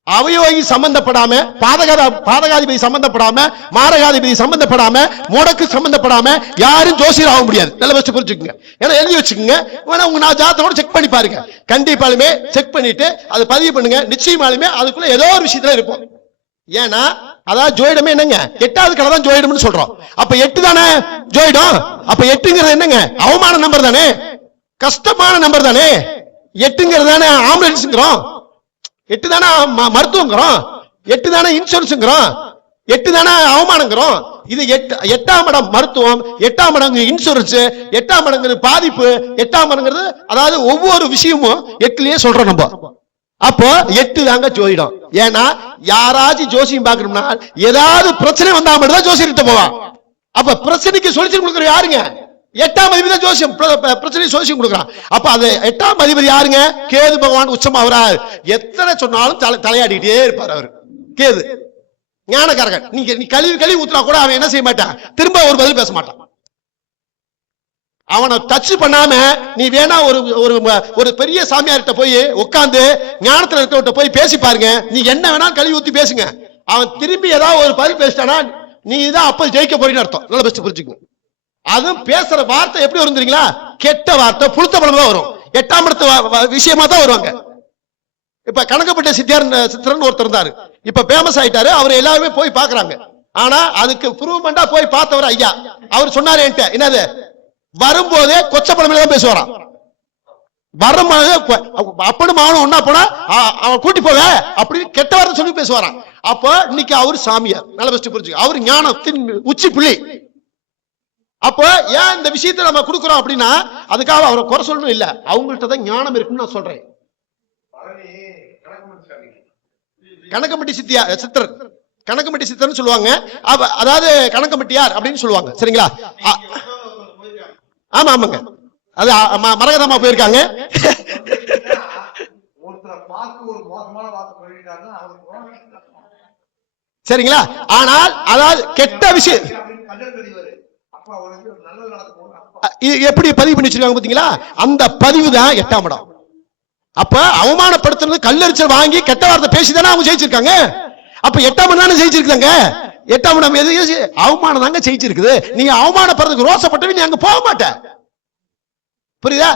அவயோகி சம்பந்தப்படாம, பாதகாதிபதி சம்பந்தப்படாம, மாரகாதிபதி சம்பந்தப்படாம, முடக்கு சம்பந்தப்படாம யாரும் ஜோசியர் ஆக முடியாது. நல்ல வச்சு புரிஞ்சுக்குங்க. ஏன்னா எழுதி வச்சுக்கோங்க. உங்க நான் ஜாதகத்தோட செக் பண்ணி பாருங்க. கண்டிப்பாலுமே செக் பண்ணிட்டு அதை பதிவு பண்ணுங்க. நிச்சயமாலுமே அதுக்குள்ள ஏதோ ஒரு விஷயத்துல இருக்கும். ஏன்னா அதாவது ஜோயிடமே என்னங்க? 8வது கடை தான் ஜோயிடம்னு சொல்றோம். அப்ப 8 தானே ஜோயிடம். அப்ப 8ங்கிறது என்னங்க? அவமான நம்பர் தானே, கஷ்டமான நம்பர் தானே. 8ங்கிறது தானே ஆம்புலன்ஸ்ங்கிறோம், 8 தானே மருத்துவங்கிறோம், 8 தானே இன்சூரன்ஸ்ங்கிறோம், 8 தானே அவமானங்கிறோம். இது 8ஆம் இடம் மருத்துவம், 8ஆம் மடங்கு இன்சூரன்ஸ், 8ஆம் மடங்கு பாதிப்பு, 8ஆம் மடங்கிறது அதாவது ஒவ்வொரு விஷயமும் 8லயே சொல்றோம் நம்ம. அப்போ 8 தாங்க ஜோதிடம். ஏன்னா யாராச்சும் ஜோசியம் பார்க்கணும்னா ஏதாவது பிரச்சனை வந்தா மட்டும் தான் ஜோசியர்கிட்ட போவான். அப்ப பிரச்சனைக்கு சொல்யூஷன் கொடுக்குற யாருங்க? 8ஆம் அதிபதி தான் ஜோசியம் பிரச்சனை சொல்யூஷன் கொடுக்குறான். அப்ப அது 8ஆம் அதிபதி யாருங்க? கேது பகவான் உச்சம் ஆகிறார். எத்தனை சொன்னாலும் தலையாடிக்கிட்டே இருப்பார் அவர். கேது ஞானக்காரகன். நீ கழிவு ஊத்துனா கூட அவன் என்ன செய்ய மாட்டான்? திரும்ப ஒரு பதில் பேச மாட்டான். அவனை டச் பண்ணாம நீ வேணா ஒரு பெரிய சாமியார்கிட்ட போய் உட்கார்ந்து ஞானத்துல இருக்க போய் பேசி பாருங்க. நீ என்ன வேணா கழுவி ஊத்தி பேசுங்க, அவன் திரும்பி ஏதாவது ஒரு பதில் பேசிட்டானா நீ தான் அப்ப ஜெயிக்க போறீன்னு அர்த்தம். நல்லா பெஸ்ட் புரிஞ்சுக்கணும். அதுவும் பேசுற வார்த்தை எப்படி வரும் தெரியுங்களா? கெட்ட வார்த்தை, புழுத்த பழம் தான் வரும். 8ஆம் இடத்து விஷயமா தான் வருவாங்க. இப்ப கணக்கப்பட்ட சித்திரன் ஒருத்தர் இருந்தாரு, இப்ப பேமஸ் ஆயிட்டாரு. அவர் எல்லாருமே போய் பாக்குறாங்க. ஆனா அதுக்கு ப்ரூவ்மெண்டா போய் பார்த்தவர் ஐயா. அவர் சொன்னாரு என்கிட்ட, என்னது வரும்போதே கொச்சப்பழமையில தான் பேசுவாராம். வரும்போது அப்பனும் அவனும் ஒன்னா போனா அவன் கூட்டி போவ அப்படின்னு கெட்ட வார்த்தை சொல்லி பேசுவாராம். அப்ப இன்னைக்கு அவரு சாமியார். நல்ல பெஸ்ட் புரிஞ்சுக்க. அவரு ஞானத்தின் உச்சி புள்ளி. அப்ப ஏன் இந்த விஷயத்தை நம்ம கொடுக்குறோம் அப்படின்னா அதுக்காக அவரை குறை சொல்லணும் இல்ல, அவங்கள்ட்ட தான் ஞானம் இருக்குன்னு நான் சொல்றேன். கணக்கம்பட்டி சித்தர், கணக்கம்பட்டி சித்தர்னு சொல்லுவாங்க. அதாவது கணக்கம்பட்டியார் அப்படின்னு சொல்லுவாங்க. சரிங்களா? ஆமா ஆமாங்க, அது மரகதமா போயிருக்காங்க. சரிங்களா? ஆனால் அதாவது கெட்ட விஷயம் எப்படி பதிவு பண்ணி வச்சிருக்காங்க பாத்தீங்களா? அந்த பதிவு தான் 8ஆம் இடம். அப்ப அவமானப்படுத்துறது, கல்லெரிச்சல் வாங்கி கெட்ட வார்த்தை பேசிதானே அவங்க ஜெயிச்சிருக்காங்க. அப்ப 8ஆம் இடம் தானே ஜெயிச்சிருக்காங்க. 8ஆம் இடம் எது? அவமானம் தாங்க ஜெயிச்சிருக்குது. நீங்க அவமானப்படுறதுக்கு ரோசப்பட்டவே நீ அங்க போக மாட்ட. புரியுதா?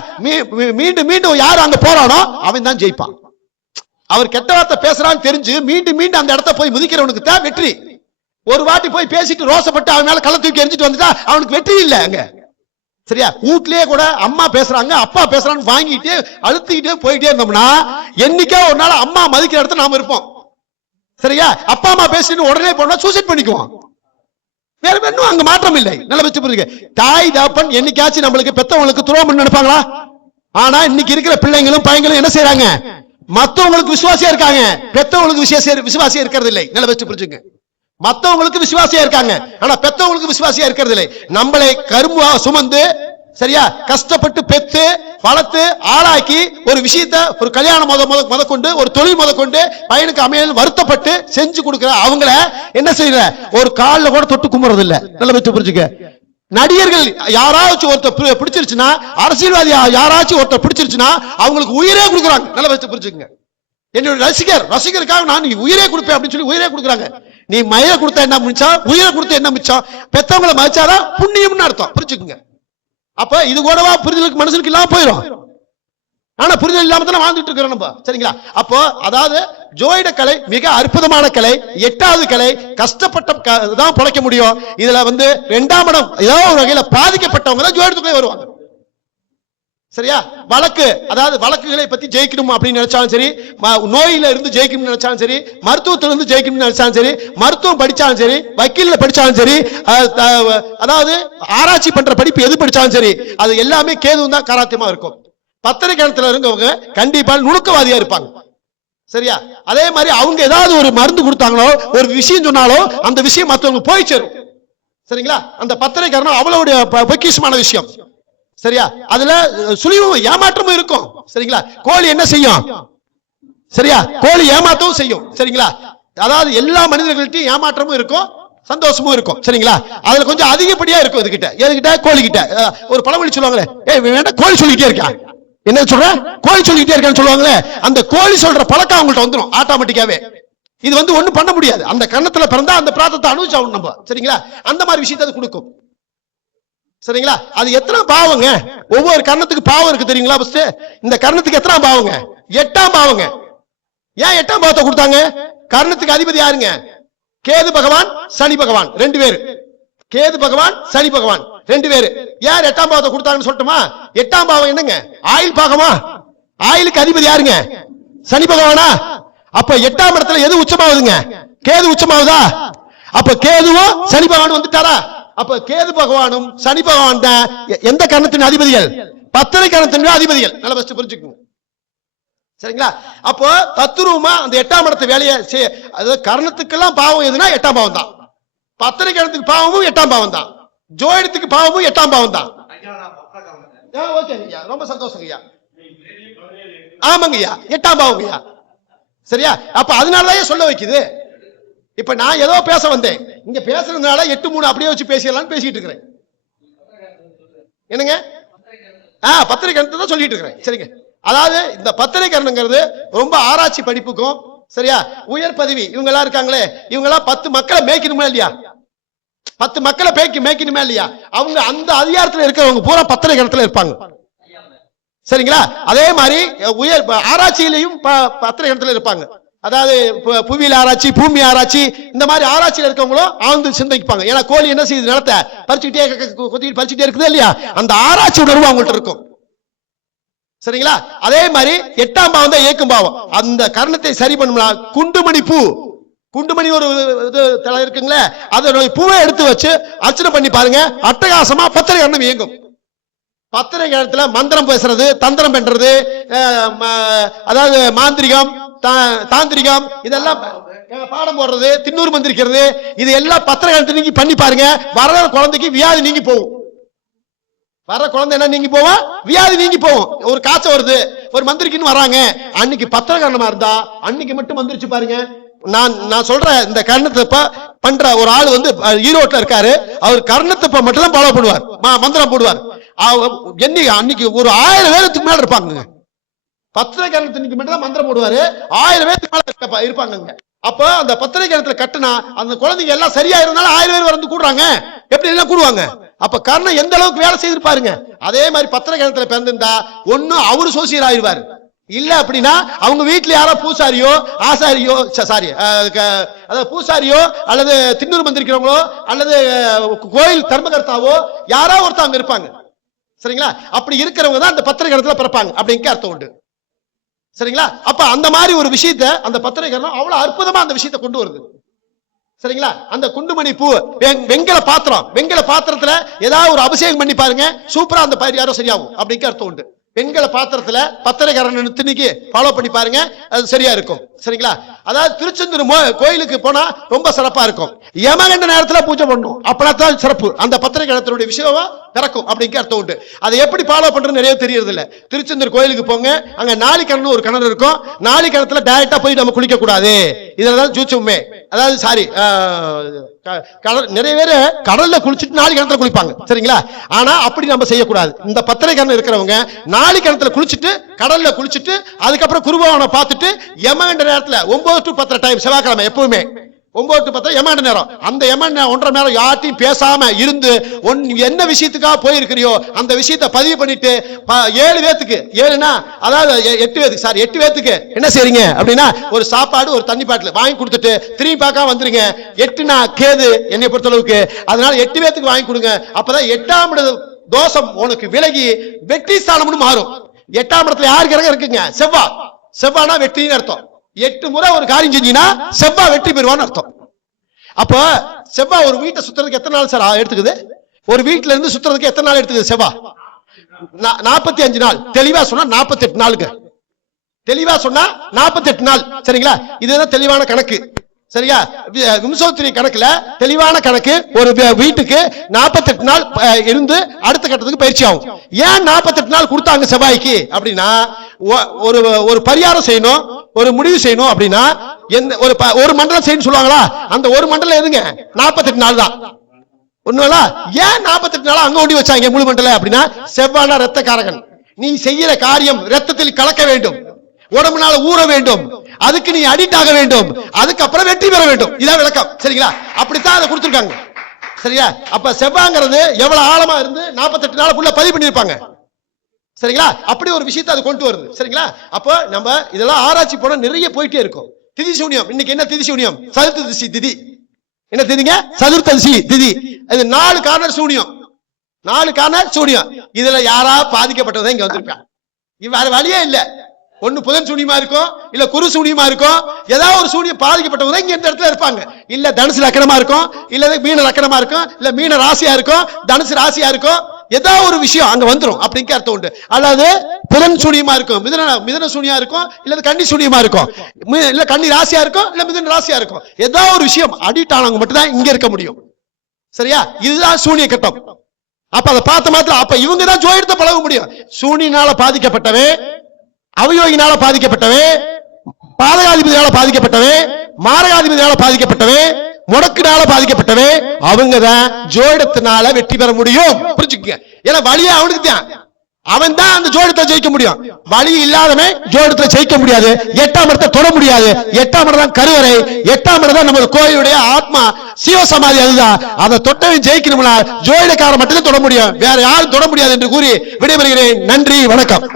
மீண்டும் மீண்டும் யாரு அங்க போறானோ அவன் தான் ஜெயிப்பான். அவர் கெட்ட வார்த்தை பேசுறான்னு தெரிஞ்சு மீண்டும் மீண்டும் அந்த இடத்த போய் முதிக்கிறவனுக்கு தான் வெற்றி. ஒரு வாட்டி போய் பேசிட்டு ரோசப்பட்டு அவன் மேல கள்ள தூக்கி எரிஞ்சிட்டு வந்துட்டா அவனுக்கு வெற்றி இல்ல அங்க. சரியா? வீட்லயே கூட அம்மா பேசுறாங்க அப்பா பேசுறான்னு வாங்கிட்டு அழுத்திக்கிட்டே போயிட்டே இருந்தோம்னா என்னைக்கோ ஒரு நாள் அம்மா மதிக்கிற இடத்துல நாம இருப்போம். சரியா? அப்பா அம்மா பேசிட்டு உடனே போனா சூசைட் பண்ணிக்குவோம். வேற ஒன்னும் அங்க மாற்றம் இல்லை. நல்ல வச்சு புரியுங்க. தாய் தகப்பன் என்னைக்காச்சும் நம்மளுக்கு பெத்தவங்களுக்கு துரோகம் பண்ண நினைப்பாங்களா? ஆனா இன்னைக்கு இருக்கிற பிள்ளைங்களும் பையங்களும் என்ன செய்யறாங்க? மத்தவங்களுக்கு விசுவாசியா இருக்காங்க, பெத்தவங்களுக்கு விசுவாசியா இருக்கிறது இல்லை. நல்ல வச்சு புரிஞ்சுங்க. மத்தவங்களுக்கு விசுவாசியா இருக்காங்க, ஆனா பெத்தவங்களுக்கு விசுவாசியா இருக்கிறது இல்லை. நம்மளை கரும்பு சுமந்து சரியா கஷ்டப்பட்டு பெத்து வளர்த்து ஆளாக்கி ஒரு விஷயத்த, ஒரு கல்யாணம் முத கொண்டு, ஒரு தொழில் முத கொண்டு பையனுக்கு அமையல் வருத்தப்பட்டு செஞ்சு கொடுக்கிற அவங்கள என்ன செய்யற? ஒரு காலில் கூட தொட்டு கும்புறது இல்ல. நல்ல வச்சு புரிஞ்சுக்க. நடிகர்கள் யாராச்சும் ஒருத்தர் பிடிச்சிருச்சுன்னா, அரசியல்வாதி யாராச்சும் ஒருத்தர் பிடிச்சிருச்சுன்னா அவங்களுக்கு உயிரே கொடுக்குறாங்க. நல்ல வச்சு புரிஞ்சுக்கங்க. என்னோட ரசிகருக்காக நான் உயிரே கொடுப்பேன் அப்படின்னு சொல்லி உயிரே கொடுக்குறாங்க. நீ மயிரை கொடுத்தா என்ன மிச்சம், உயிரை கொடுத்தா என்ன மிச்சம்? பெத்தவங்களை மதிச்சாதான் புண்ணியம்னு அர்த்தம். புரிஞ்சுக்குங்க. அப்ப இது கூடவா புரிதலுக்கு மனசுக்கு இல்லாம போயிடும். ஆனா புரிதல் இல்லாம தானே வாழ்ந்துட்டு இருக்கிறோம் நம்ம. சரிங்களா? அப்போ அதாவது ஜோதிட கலை மிக அற்புதமான கலை, 8வது கலை. கஷ்டப்பட்ட தான் பிழைக்க முடியும். இதுல வந்து 2ஆம் இடம் ஏதாவது ஒரு வகையில பாதிக்கப்பட்டவங்க தான் ஜோதிடத்துக்குள்ளே வருவாங்க. சரியா? வழக்கு, அதாவது வழக்குகளை பத்தி ஜெயிக்கணும் அப்படின்னு நினைச்சாலும் சரி, நோயில இருந்து ஜெயிக்கணும்னு நினைச்சாலும் சரி, மருத்துவத்துல இருந்து ஜெயிக்கணும்னு நினைச்சாலும் சரி, மருத்துவம் படிச்சாலும் சரி, வக்கீல்ல படிச்சாலும் சரி, அதாவது ஆராய்ச்சி பண்ற படிப்பு எது படிச்சாலும் சரி, அது எல்லாமே கேதுவும் தான் காராத்தியமா இருக்கும். பத்திரிகை இடத்துல இருக்கவங்க கண்டிப்பா நுணுக்கவாதியா இருப்பாங்க. சரியா? அதே மாதிரி அவங்க ஏதாவது ஒரு மருந்து கொடுத்தாங்களோ, ஒரு விஷயம் சொன்னாலோ அந்த விஷயம் மற்றவங்க போய் சேரும். சரிங்களா? அந்த பத்திரிகைக்காரன் அவ்வளவு பொக்கிஷமான விஷயம். சரியா? அதுல சுழிவும் ஏமாற்றமும் இருக்கும். சரிங்களா? கோழி என்ன செய்யும்? சரியா? கோழி ஏமாற்றவும் செய்யும். சரிங்களா? அதாவது எல்லா மனிதர்கள்ட்டையும் ஏமாற்றமும் இருக்கும், சந்தோஷமும் இருக்கும். சரிங்களா? அதுல கொஞ்சம் அதிகப்படியா இருக்கும். இதுகிட்ட எதுகிட்ட? கோழி கிட்ட. ஒரு பழமொழி சொல்லுவாங்களே, வேண்டாம் கோழி சொல்லிக்கிட்டே இருக்கா, என்ன சொல்ற, கோழி சொல்லிக்கிட்டே இருக்கான்னு சொல்லுவாங்களே, அந்த கோழி சொல்ற பழக்கம் அவங்கள்ட்ட வந்துடும் ஆட்டோமேட்டிக்காவே. இது வந்து ஒண்ணும் பண்ண முடியாது. அந்த கண்ணத்துல பிறந்தா அந்த பிராத்தத்தை அனுபவிச்சாகணும் நம்ம. சரிங்களா? அந்த மாதிரி விஷயத்தை அது கொடுக்கும். சரிங்களா? அது எத்தனை பாவங்க? ஒவ்வொரு கர்ணத்துக்கு பாவம் இருக்கு தெரியுங்களா? இந்த கர்ணத்துக்கு எத்தனை பாவங்க? 8ஆம் பாவங்க. ஏன் 8ஆம் பாவத்தை கொடுத்தாங்க? கர்ணத்துக்கு அதிபதி யாருங்க? கேது பகவான், சனி பகவான் 2 பேரு. கேது பகவான், சனி பகவான் 2 பேரு. யார் 8ஆம் பாவத்தை கொடுத்தாங்கன்னு சொல்லட்டுமா? 8ஆம் பாவம் என்னங்க? ஆயில் பாகமா? ஆயிலுக்கு அதிபதி யாருங்க? சனி பகவானா? அப்ப 8ஆம் இடத்துல எது உச்சமாகுதுங்க? கேது உச்சமாகுதா? அப்ப கேதுவும் சனி பகவான் வந்துட்டாரா? அப்ப கேது பகவானும் சனி பகவான் தான் எந்த கர்ணத்தின் அதிபதிகள்? பத்திரை கர்ணத்தின் அதிபதிகள். நல்லா ஃபர்ஸ்ட் புரிஞ்சுக்கணும். சரிங்களா? அப்போ தத்துரூபமா அந்த 8ஆம் இடத்து வேலையை அதாவது கர்ணத்துக்கெல்லாம் பாவம் எதுனா 8ஆம் பாவம் தான். பத்திரை கர்ணத்துக்கு பாவமும் 8ஆம் பாவம் தான். ஜோதிடத்துக்கு பாவமும் 8ஆம் பாவம் தான். ரொம்ப சந்தோஷம் ஐயா. ஆமாங்க ஐயா, 8ஆம் பாவம் ஐயா. சரியா? அப்ப அதனாலதான் சொல்ல வைக்குது. இப்ப நான் ஏதோ பேச வந்தேன், இங்க பேசுறதுனால 8-3 அப்படியே வச்சு பேசிடலாம்னு பேசிட்டு இருக்கிறேன். என்னங்க? பத்திரை கரணத்தை தான் சொல்லிட்டு இருக்கிறேன். சரிங்க. அதாவது இந்த பத்திரை கரணங்கிறது ரொம்ப ஆராய்ச்சி படிப்புக்கும், சரியா, உயர் பதவி இவங்க எல்லாம் இருக்காங்களே, இவங்க எல்லாம் 10 மக்களை மேய்க்கணுமா இல்லையா? 10 மக்களை மேய்க்கணுமா இல்லையா? அவங்க அந்த அதிகாரத்துல இருக்கிறவங்க பூரா பத்திரை கரணத்துல இருப்பாங்க. சரிங்களா? அதே மாதிரி உயர் ஆராய்ச்சியிலையும் பத்திரை கரணத்துல இருப்பாங்க. அதாவது புவியியல் ஆராய்ச்சி, பூமி ஆராய்ச்சி, இந்த மாதிரி ஆராய்ச்சியில் இருக்கவங்களும் ஆழ்ந்து சிந்திப்பாங்க. ஏன்னா கோழி என்ன செய்யுது? நிலத்தை பறிச்சுட்டே இருக்குது இல்லையா? அந்த ஆராய்ச்சி உணர்வு அவங்கள்ட்ட இருக்கும். சரிங்களா? அதே மாதிரி 8ஆம் பாவம் தான் இயக்கும் பாவம். அந்த கர்ணத்தை சரி பண்ணலாம். குண்டுமணி பூ, குண்டுமணி ஒரு இது தலை இருக்குங்களே, அதோட பூவை எடுத்து வச்சு அர்ச்சனை பண்ணி பாருங்க, அட்டகாசமா பத்திரை கர்ணம் இயங்கும். பத்திரை கர்ணத்துல மந்திரம் பேசுறது, தந்திரம் பண்றது, அதாவது மாந்திரிகம், தாந்திரிகம், இதெல்லாம் பாடம் போடுறது, திண்ணூறு மந்திரிக்கிறது, இது எல்லாம் பத்திரை கரணத்தை நீங்க பண்ணி பாருங்க. வர குழந்தைக்கு வியாதி நீங்கி போகும். வர குழந்தை என்ன நீங்கி போவோம்? வியாதி நீங்கி போகும். ஒரு காய்ச்சல் வருது, ஒரு மந்திரிக்குன்னு வராங்க, அன்னைக்கு பத்திரை கரணமா இருந்தா அன்னைக்கு மட்டும் மந்திரிச்சு பாருங்க. நான் சொல்றேன், இந்த கர்ணத்தை பண்ற ஒரு ஆள் வந்து ஈரோட்ல இருக்காரு. அவர் கர்ணத்தை மட்டும் தான் ஃபாலோ பண்ணுவார், மந்திரம் போடுவார். அன்னைக்கு ஒரு 1000 பேருக்கு மேல இருப்பாங்க. பத்திரை கரணத்துக்கு மட்டும் தான் மந்திரம் போடுவாரு, 1000 பேருக்கு மேல இருப்பாங்க. அப்ப அந்த பத்திரை கரணத்துல கட்டுனா அந்த குழந்தைங்க எல்லாம் சரியா இருந்தாலும் 1000 பேர் வந்து கூடுறாங்க. எப்படி எல்லாம் கூடுவாங்க? அப்ப கர்ணம் எந்த அளவுக்கு வேலை செய்திருப்பாருங்க. அதே மாதிரி பத்திரை கரணத்துல பிறந்திருந்தா ஒண்ணு அவரு சோசியர் ஆயிடுவாரு, இல்ல அப்படின்னா அவங்க வீட்டுல யாரோ பூசாரியோ, ஆசாரியோ, சாரி அதாவது பூசாரியோ அல்லது திண்ணூறு மந்திரிக்கிறவங்களோ அல்லது கோயில் தர்மகர்த்தாவோ யாரோ ஒருத்தவங்க இருப்பாங்க. சரிங்களா? அப்படி இருக்கிறவங்க தான் அந்த பத்திரை கரணத்துல பிறப்பாங்க அப்படிங்க அர்த்தம் உண்டு. சரிங்களா? அப்ப அந்த மாதிரி ஒரு விஷயத்த அந்த பத்திரை கரணம் அவ்வளவு அற்புதமா அந்த விஷயத்தை கொண்டு வருது. சரிங்களா? அந்த குண்டுமணி பூ, வெங்கல பாத்திரம், வெங்கல பாத்திரத்துல ஏதாவது ஒரு அபிஷேகம் பண்ணி பாருங்க, சூப்பரா அந்த பயிர் யாரோ சரியாகும் அப்படிங்க அர்த்தம் உண்டு. வெங்கல பாத்திரத்துல பத்திரை கரணம் திணிக்கு ஃபாலோ பண்ணி பாருங்க, அது சரியா இருக்கும். சரிங்களா? அதாவது திருச்செந்தூர் கோயிலுக்கு போனா ரொம்ப சிறப்பா இருக்கும். யமகண்ட நேரத்துல பூஜை பண்ணும், அப்பதான் சிறப்பு. அந்த பத்திரை கரணத்தினுடைய விஷயம் பிறக்கும் அப்படிங்க அர்த்தம் உண்டு. அதை எப்படி ஃபாலோ பண்றது நிறைய தெரியறது இல்ல. திருச்செந்தூர் கோயிலுக்கு போங்க, அங்க நாளி கிணறு ஒரு கிணறு இருக்கும். நாளி கிணத்துல டைரக்டா போய் நம்ம குளிக்க கூடாது, இதெல்லாம் ஜூச்சுமே. அதாவது சாரி, நிறைய பேரு கடல்ல குளிச்சுட்டு நாளி கிணத்துல குளிப்பாங்க. சரிங்களா? ஆனா அப்படி நம்ம செய்யக்கூடாது. இந்த பத்திரை கரணம் இருக்கிறவங்க நாளி கிணத்துல குளிச்சுட்டு கடல்ல குளிச்சுட்டு அதுக்கப்புறம் குருபவனை பார்த்துட்டு யமகண்ட நேரத்துல 9 to 10 டைம் செவ்வாய்க்கிழமை எப்பவுமே 9 to 10 எமாண்ட நேரம். அந்த எமாண்ட நேரம் 1.5 மணி நேரம் யார்ட்டையும் பேசாம இருந்து என்ன விஷயத்துக்காக போயிருக்கிறியோ அந்த விஷயத்தை பதிவு பண்ணிட்டு 7 பேத்துக்கு 7னா அதாவது 8 பேத்துக்கு சார் 8 பேத்துக்கு என்ன செய்றீங்க அப்படின்னா ஒரு சாப்பாடு ஒரு தண்ணி பாட்டில் வாங்கி கொடுத்துட்டு திரும்பி பார்க்காம வந்துருங்க. 8னா கேது என்னை பொறுத்தளவுக்கு. அதனால 8 பேத்துக்கு வாங்கி கொடுங்க. அப்பதான் 8ஆம் இட தோஷம் உனக்கு விலகி வெற்றி ஸ்தானம்னு மாறும். 8ஆம் இடத்துல யாருக்கு கிரகம் இருக்குங்க? செவ்வாய். செவ்வாய்னா வெற்றின்னு அர்த்தம். 8 முறை ஒரு காரியம் செஞ்சீங்கன்னா செவ்வாய் வெற்றி பெறுவான்னு அர்த்தம். அப்ப செவ்வாய் ஒரு வீட்டை சுத்துறதுக்கு எத்தனை நாள் சார் எடுத்துக்குது? ஒரு வீட்டுல இருந்து சுத்துறதுக்கு எத்தனை நாள் எடுத்துக்குது செவ்வாய்? 45 நாள். தெளிவா சொன்னா 48 நாளுங்க. தெளிவா சொன்னா 48 நாள். சரிங்களா? இதுதான் தெளிவான கணக்கு. சரியா? விம்சோத்திரி கணக்குல தெளிவான கணக்கு. ஒரு வீட்டுக்கு 48 நாள் இருந்து அடுத்த கட்டத்துக்கு பயிற்சி ஆகும். ஏன் 48 நாள் கொடுத்தாங்க செவ்வாய்க்கு அப்படின்னா ஒரு பரிகாரம் செய்யணும், ஒரு முடிவு செய்யணும் அப்படின்னா ஒரு மண்டலம் செய்யணும் சொல்லுவாங்களா? அந்த ஒரு மண்டலம் எதுங்க? 48 நாள் தான். ஒண்ணுங்களா? ஏன் 48 நாளா அங்க ஒண்டி வச்சாங்க முழு மண்டலம் அப்படின்னா செவ்வாய் ரத்த காரகன். நீ செய்யற காரியம் ரத்தத்தில் கலக்க வேண்டும், உடம்புனால ஊற வேண்டும், அதுக்கு நீ அடிக்ட் ஆக வேண்டும், அதுக்கப்புறம் வெற்றி பெற வேண்டும். இதான் விளக்கம். சரிங்களா? அப்படித்தான் அதை கொடுத்திருக்காங்க. சரியா? அப்ப செவ்வாய்ங்கிறது எவ்வளவு ஆழமா இருந்து 48 நாளுக்குள்ள பதிவு பண்ணிருப்பாங்க. சரிங்களா? அப்படி ஒரு விஷயத்தை அது கொண்டு வருது. சரிங்களா? அப்போ நம்ம இதெல்லாம் ஆராய்ச்சி போனா நிறைய போயிட்டே இருக்கும். திதி சூனியம். இன்னைக்கு என்ன திதி சூனியம்? சதுர்த்ததிசி திதி. என்ன திதிங்க? சதுர்த்ததிசி திதி. இது 4 கார்னர் சூனியம். 4 கார்னர் சூனியம். இதுல யாரா பாதிக்கப்பட்டவங்க இங்க வந்திருப்பாங்க. வேற வழியே இல்ல. ஒண்ணு புதன் சூனியமா இருக்கும், இல்ல குரு சூனியமா இருக்கும். ஏதாவது ஒரு சூனியம் பாதிக்கப்பட்டவங்க இங்க இந்த இடத்துல இருப்பாங்க. இல்ல தனுசு லக்கணமா இருக்கும், இல்ல மீன லக்கணமா இருக்கும், இல்ல மீன ராசியா இருக்கும், தனுசு ராசியா இருக்கும். ஏதாவது ஒரு விஷயம் அங்க வந்துரும் அப்படிங்கிற அர்த்தம் உண்டு. அதாவது புதன் சூனியமா இருக்கும், மிதன சூனியா இருக்கும், இல்ல கன்னி சூனியமா இருக்கும், இல்ல கன்னி ராசியா இருக்கும், இல்ல மிதன ராசியா இருக்கும். ஏதாவது ஒரு விஷயம் அடிக்ட் ஆனவங்க மட்டும் தான் இங்க இருக்க முடியும். சரியா? இதுதான் சூனிய கட்டம். அப்ப அதை பார்த்த மாத்திரம் அப்ப இவங்க தான் ஜோதிடத்தை பழக முடியும். சூனியனால பாதிக்கப்பட்டவே, அவயோகினால பாதிக்கப்பட்டவே, பாதகாதிபதியால பாதிக்கப்பட்டவே, மாரகாதிபதியால பாதிக்கப்பட்டவே, முடக்குனால பாதிக்கப்பட்டவே, அவங்க தான் ஜோதிடத்தினால வெற்றி பெற முடியும். புரிஞ்சுக்கங்க. ஏன்னா வழியா அவனுக்கு தான், அவன் தான் அந்த ஜோதிடத்தை ஜெயிக்க முடியும். வழி இல்லாதவன் ஜோதிடத்தை ஜெயிக்க முடியாது. 8ஆம் இடத்தை தொட முடியாது. 8ஆம் இடம் தான் கருவறை. 8ஆம் இடம் தான் நமது கோயிலுடைய ஆத்மா சிவசமாதி. அதுதான் அதை தொட்டவன் ஜெயிக்கணும்னா ஜோதிடக்காரன் மட்டும்தான் தொட முடியும், வேற யாரும் தொட முடியாது என்று கூறி விடைபெறுகிறேன். நன்றி, வணக்கம்.